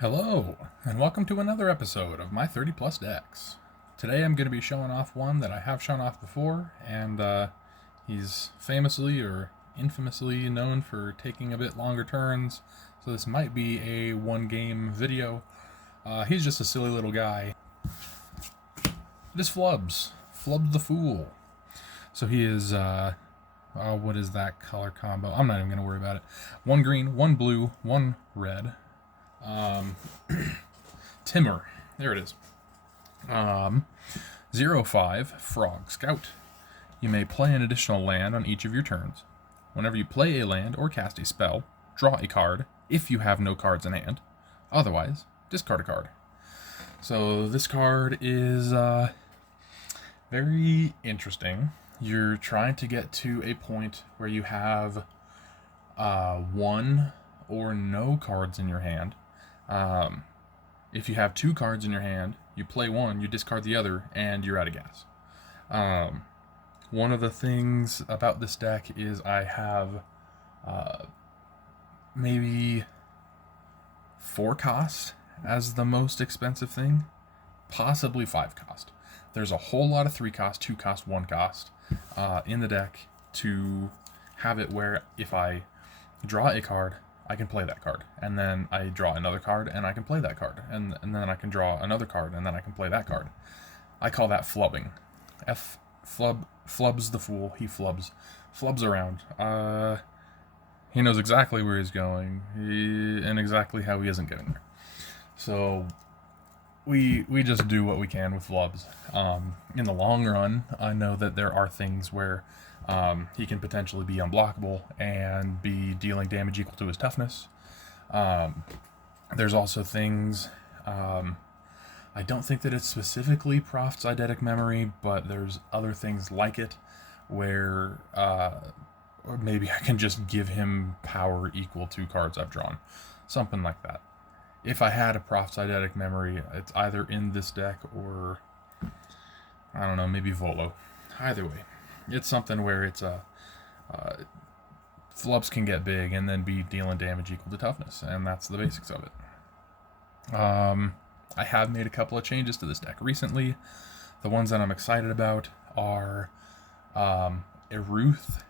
Hello, and welcome to another episode of my 30 plus decks. Today I'm going to be showing off one that I have shown off before, and he's famously or infamously known for taking a bit longer turns, so this might be a one game video. He's just a silly little guy. It is Flubs. Flubs the Fool. So he is, what is that color combo? I'm not even going to worry about it. One green, one blue, one red. Timur. There it is. 0/5 Frog Scout. You may play an additional land on each of your turns. Whenever you play a land or cast a spell, draw a card if you have no cards in hand. Otherwise, discard a card. So this card is very interesting. You're trying to get to a point where you have one or no cards in your hand. If you have two cards in your hand, you play one, you discard the other, and you're out of gas. One of the things about this deck is I have maybe 4 cost as the most expensive thing, possibly 5 cost. There's a whole lot of 3 cost, 2 cost, 1 cost in the deck to have it where if I draw a card, I can play that card, and then I draw another card, and I can play that card, and then I can draw another card, and then I can play that card. I call that flubbing. Flubs the Fool. He flubs around. He knows exactly where he's going, and exactly how he isn't getting there. So we just do what we can with flubs. In the long run, I know that there are things where he can potentially be unblockable and be dealing damage equal to his toughness. There's also things, I don't think that it specifically profits eidetic memory, but there's other things like it where or maybe I can just give him power equal to cards I've drawn. Something like that. If I had a profits eidetic memory, it's either in this deck or, I don't know, maybe Volo. Either way. It's something where it's flubs can get big and then be dealing damage equal to toughness, and that's the basics of it. I have made a couple of changes to this deck recently. The ones that I'm excited about are Eruth.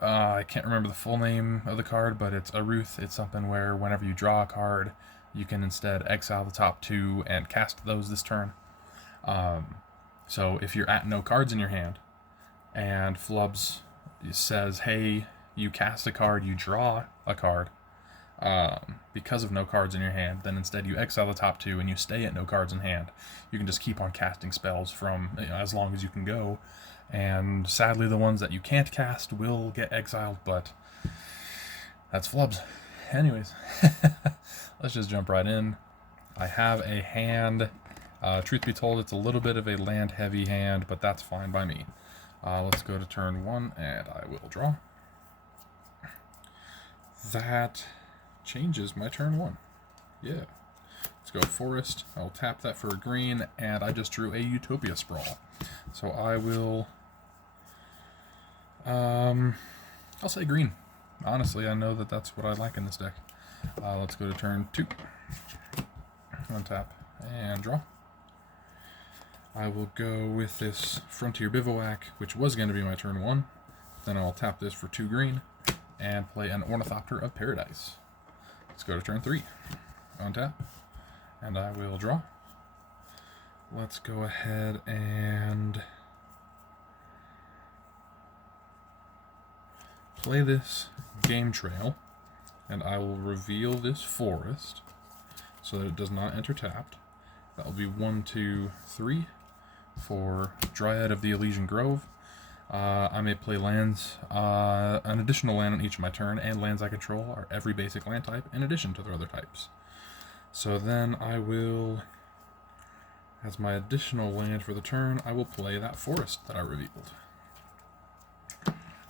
I can't remember the full name of the card, but it's Eruth. It's something where whenever you draw a card, you can instead exile the top 2 and cast those this turn. So if you're at no cards in your hand, and Flubs says, hey, you cast a card, you draw a card, because of no cards in your hand, then instead you exile the top 2 and you stay at no cards in hand. You can just keep on casting spells from as long as you can go, and sadly the ones that you can't cast will get exiled, but that's Flubs. Anyways, let's just jump right in. I have a hand. Truth be told, it's a little bit of a land-heavy hand, but that's fine by me. Let's go to turn 1, and I will draw. That changes my turn 1. Yeah. Let's go Forest. I'll tap that for a green, and I just drew a Utopia Sprawl. So I will... I'll say green. Honestly, I know that that's what I like in this deck. Let's go to turn 2. Untap and draw. I will go with this Frontier Bivouac, which was going to be my turn 1. Then I'll tap this for 2 green and play an Ornithopter of Paradise. Let's go to turn 3. Untap. And I will draw. Let's go ahead and play this Game Trail. And I will reveal this Forest so that it does not enter tapped. That will be 1, 2, 3 for Dryad of the Elysian Grove. I may play lands, an additional land on each of my turn, and lands I control are every basic land type in addition to their other types. So then I will, as my additional land for the turn, I will play that Forest that I revealed.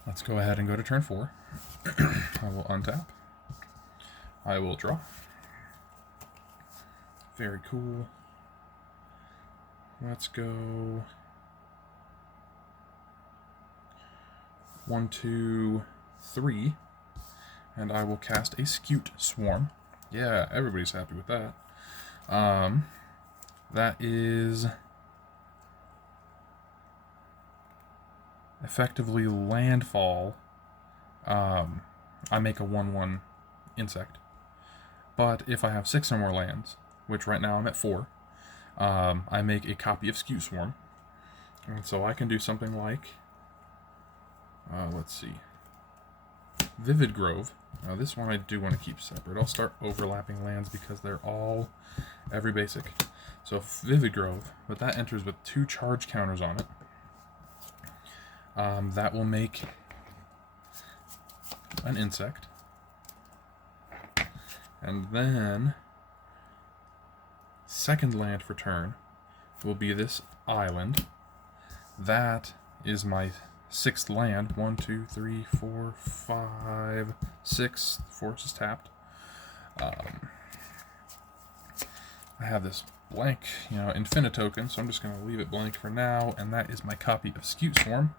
Let's go ahead and go to turn 4. I will untap. I will draw. Very cool. Let's go 1, 2, 3, and I will cast a Scute Swarm. Yeah, everybody's happy with that. That is effectively landfall. I make a 1/1 insect. But if I have 6 or more lands, which right now I'm at 4, I make a copy of Scute Swarm. And so I can do something like, let's see, Vivid Grove. Now this one I do want to keep separate. I'll start overlapping lands because they're all every basic. So Vivid Grove, but that enters with 2 charge counters on it. That will make an insect. And then second land for turn will be this island. That is my 6th land. 1, 2, 3, 4, 5, 6. Force is tapped. I have this blank, infinite token, so I'm just going to leave it blank for now, and that is my copy of Scute Swarm.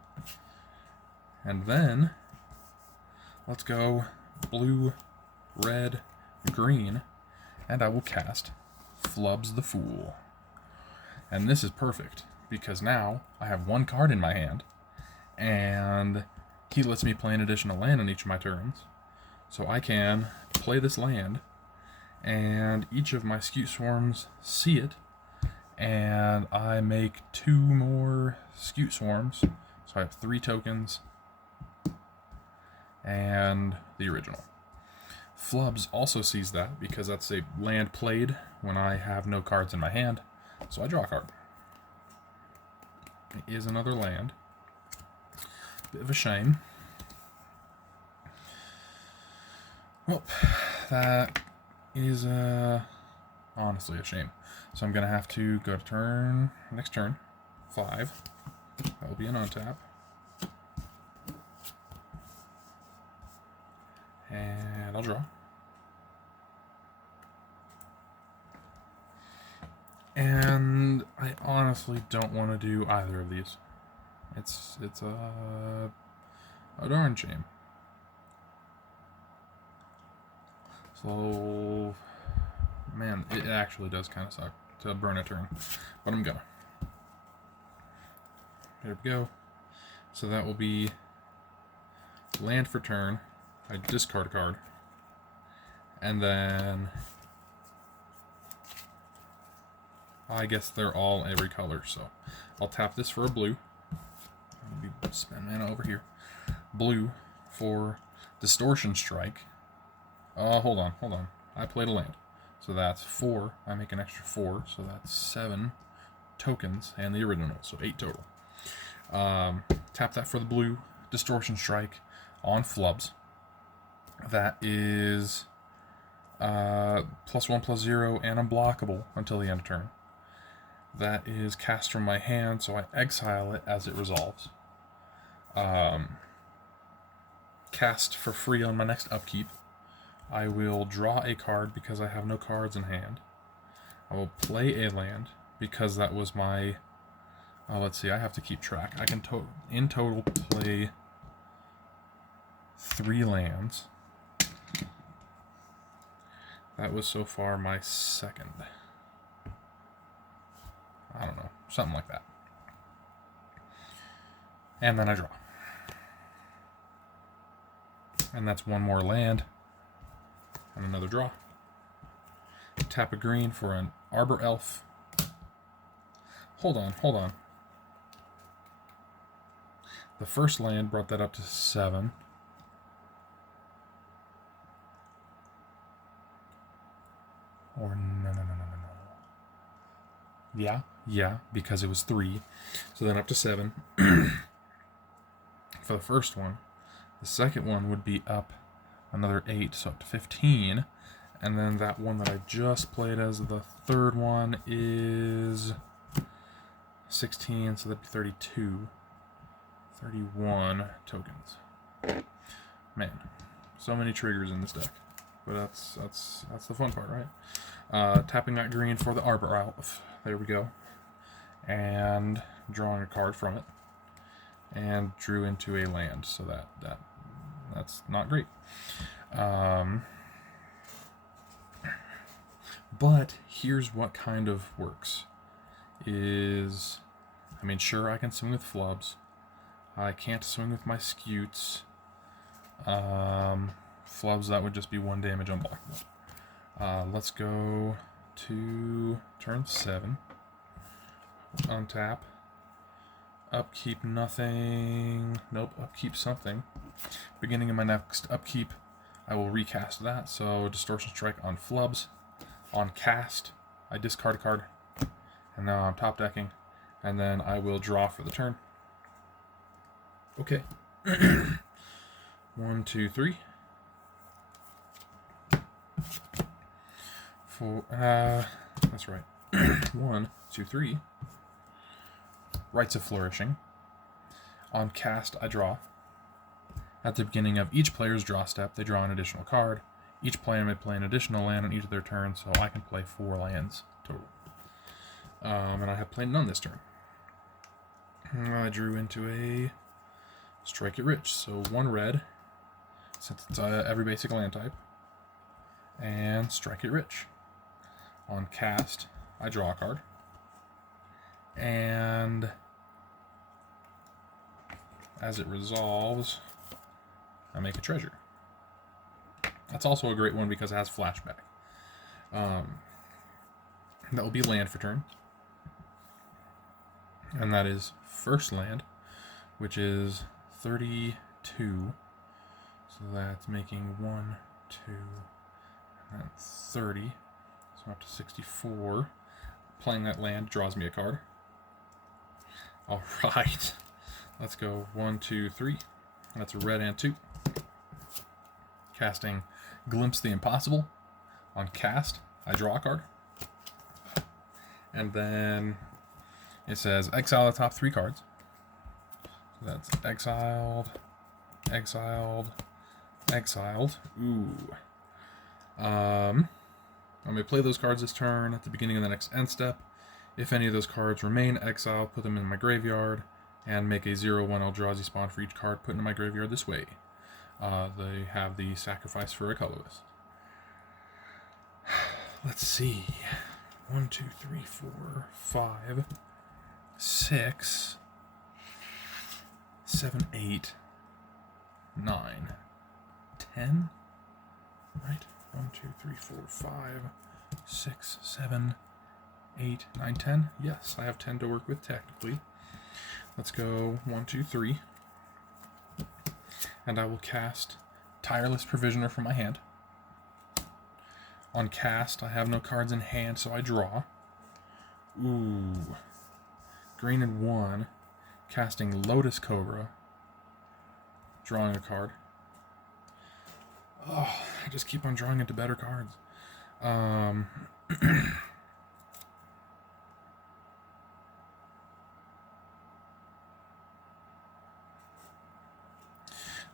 And then let's go blue, red, green, and I will cast Flubs the Fool. And this is perfect because now I have 1 card in my hand, and he lets me play an additional land on each of my turns. So I can play this land, and each of my Scute Swarms see it, and I make 2 more Scute Swarms. So I have 3 tokens and the original. Flubs also sees that because that's a land played when I have no cards in my hand. So I draw a card. It is another land. Bit of a shame. Well, that is honestly a shame. So I'm going to have to go to next turn, 5. That will be an untap. And I'll draw. And I honestly don't want to do either of these. It's a darn shame. So, man, it actually does kind of suck to burn a turn, but I'm gonna. There we go. So that will be land for turn. I discard a card, and then I guess they're all every color. So I'll tap this for a blue. I'll spend mana over here. Blue for Distortion Strike. Hold on. I played a land. So that's 4. I make an extra 4. So that's 7 tokens and the original. So 8 total. Tap that for the blue Distortion Strike on Flubs. That is +1/+0 and unblockable until the end of turn. That is cast from my hand, so I exile it as it resolves. Cast for free on my next upkeep. I will draw a card because I have no cards in hand. I will play a land because that was my... let's see, I have to keep track. I can in total play 3 lands. That was so far my 2nd. I don't know, something like that. And then I draw. And that's 1 more land. And another draw. Tap a green for an Arbor Elf. Hold on. The first land brought that up to 7. Or no. Yeah, because it was 3. So then up to 7 for the first one. The second one would be up another 8, so up to 15. And then that one that I just played as the third one is 16, so that'd be 32. 31 tokens. Man, so many triggers in this deck. But that's the fun part, right? Tapping that green for the Arbor Elf. There we go. And drawing a card from it. And drew into a land, so that's not great. But here's what kind of works. Sure, I can swing with flubs. I can't swing with my scutes. Flubs, that would just be 1 damage unblockable. Let's go to turn 7. Untap. Upkeep nothing. Nope, upkeep something. Beginning of my next upkeep, I will recast that. So Distortion Strike on Flubs. On cast, I discard a card. And now I'm top decking. And then I will draw for the turn. Okay. 1, 2, 3. 4. That's right. 1, 2, 3. Rites of Flourishing. On cast, I draw. At the beginning of each player's draw step, they draw an additional card. Each player may play an additional land on each of their turns, so I can play 4 lands total. And I have played none this turn. I drew into a Strike It Rich, so 1 red, since it's every basic land type, and Strike It Rich. On cast, I draw a card, and as it resolves, I make a treasure. That's also a great one because it has flashback. That will be land for turn. And that is first land, which is 32. So that's making 1, 2, and then 30. So I'm up to 64. Playing that land draws me a card. Alright. Let's go 1, 2, 3. That's a red and 2. Casting Glimpse the Impossible. On cast, I draw a card. And then it says exile the top 3 cards. So that's exiled, exiled, exiled. Ooh. I may play those cards this turn at the beginning of the next end step. If any of those cards remain exiled, put them in my graveyard and make a 0/1 Eldrazi spawn for each card put into my graveyard this way. They have the sacrifice for a colorless. Let's see. 1, 2, 3, 4, 5, 6, 7, 8, 9, 10. Right? 1, 2, 3, 4, 5, 6, 7, 8, 9, 10. Yes, I have 10 to work with technically. Let's go 1, 2, 3. And I will cast Tireless Provisioner from my hand. On cast, I have no cards in hand, so I draw. Ooh. Green and 1. Casting Lotus Cobra. Drawing a card. Oh, I just keep on drawing into better cards.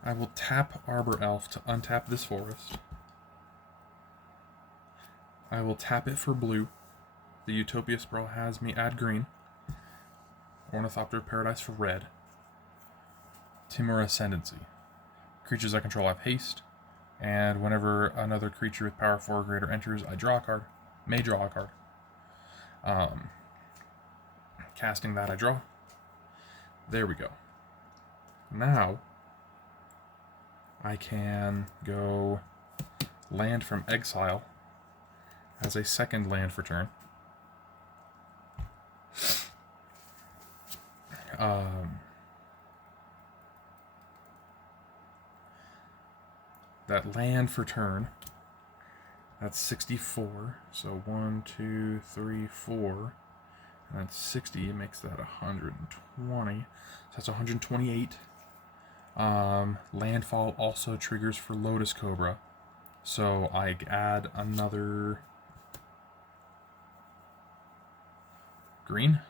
I will tap Arbor Elf to untap this forest. I will tap it for blue. The Utopia Sprawl has me add green. Ornithopter Paradise for red. Timur Ascendancy. Creatures I control have haste. And whenever another creature with power 4 or greater enters, I draw a card. May draw a card. Casting that, I draw. There we go. Now, I can go land from exile as a second land for turn. That land for turn, that's 64. So 1, 2, 3, 4, and that's 60. It makes that 120. So that's 128. Landfall also triggers for Lotus Cobra. So I add another green.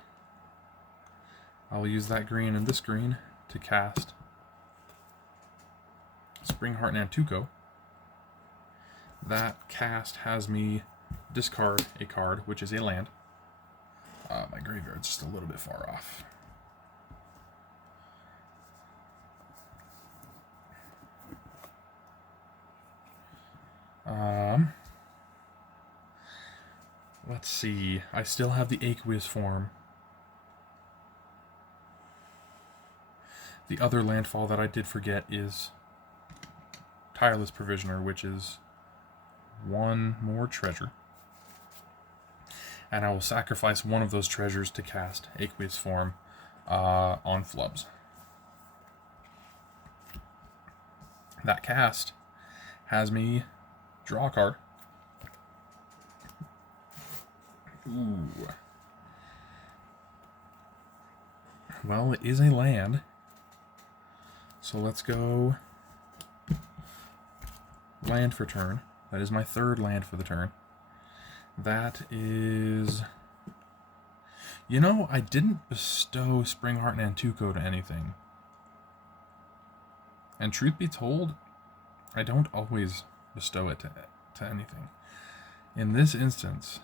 I'll use that green and this green to cast Springheart Nantuko. That cast has me discard a card, which is a land. My graveyard's just a little bit far off. let's see. I still have the aqueous form. The other landfall that I did forget is Tireless Provisioner, which is one more treasure. And I will sacrifice one of those treasures to cast aqueous form on Flubs. That cast has me draw a card. Ooh. Well, it is a land. So let's go land for turn. That is my third land for the turn. That is... You know, I didn't bestow Springheart Nantuko to anything. And truth be told, I don't always bestow it to anything. In this instance,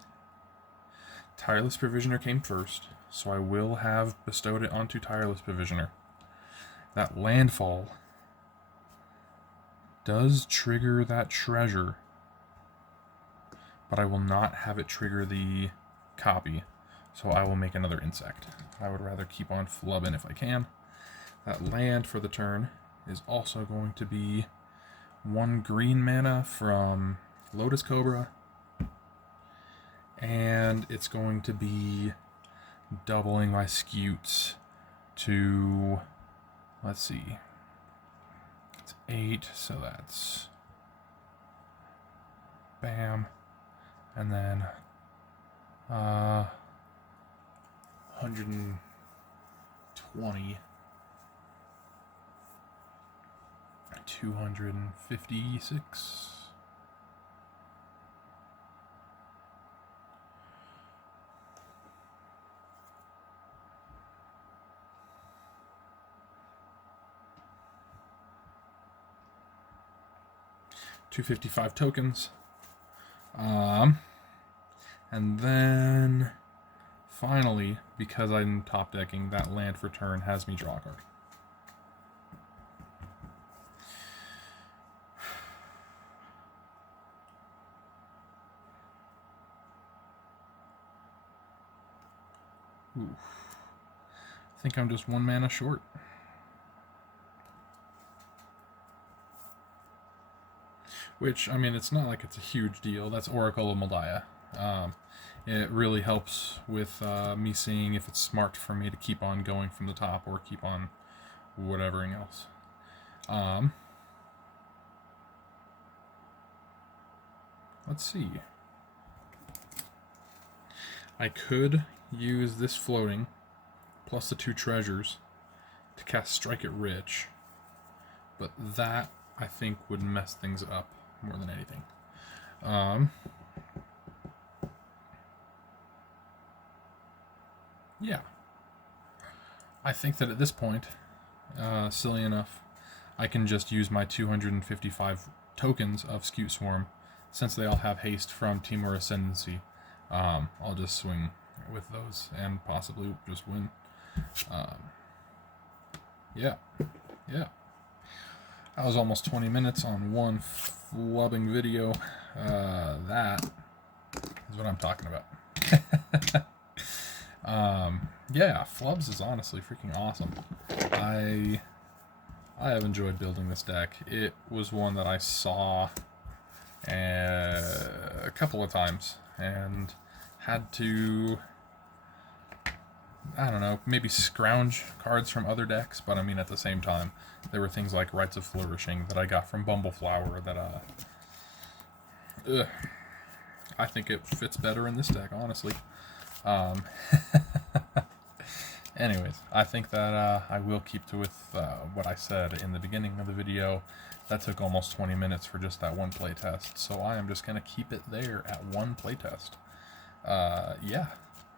Tireless Provisioner came first, so I will have bestowed it onto Tireless Provisioner. That landfall does trigger that treasure, but I will not have it trigger the copy, so I will make another insect. I would rather keep on flubbing if I can. That land for the turn is also going to be 1 green mana from Lotus Cobra, and it's going to be doubling my scutes to, let's see, it's 8, so that's bam, and then 120, 256. $255 tokens. And then finally, because I'm top decking, that land for turn has me draw a card. Ooh. I think I'm just 1 mana short. Which, I mean, it's not like it's a huge deal. That's Oracle of Moldiah. It really helps with me seeing if it's smart for me to keep on going from the top or keep on whatevering else. Let's see. I could use this floating plus the 2 treasures to cast Strike It Rich, but that I think would mess things up more than anything. Yeah. I think that at this point, silly enough, I can just use my 255 tokens of Scute Swarm, since they all have haste from Timur Ascendancy. I'll just swing with those and possibly just win. Yeah. That was almost 20 minutes on one flubbing video. That is what I'm talking about. Yeah, Flubs is honestly freaking awesome. I have enjoyed building this deck. It was one that I saw a couple of times and had to, I don't know, maybe scrounge cards from other decks, but I mean at the same time, there were things like Rites of Flourishing that I got from Bumbleflower that, I think it fits better in this deck, honestly. Anyways, I think that I will keep to with what I said in the beginning of the video. That took almost 20 minutes for just that one playtest, so I am just going to keep it there at one playtest. Yeah,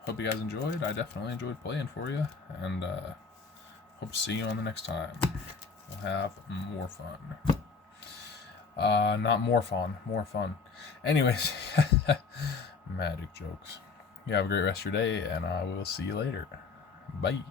hope you guys enjoyed. I definitely enjoyed playing for you, and hope to see you on the next time. We'll have more fun. Not more fun, more fun. Anyways, magic jokes. You have a great rest of your day, and I will see you later. Bye.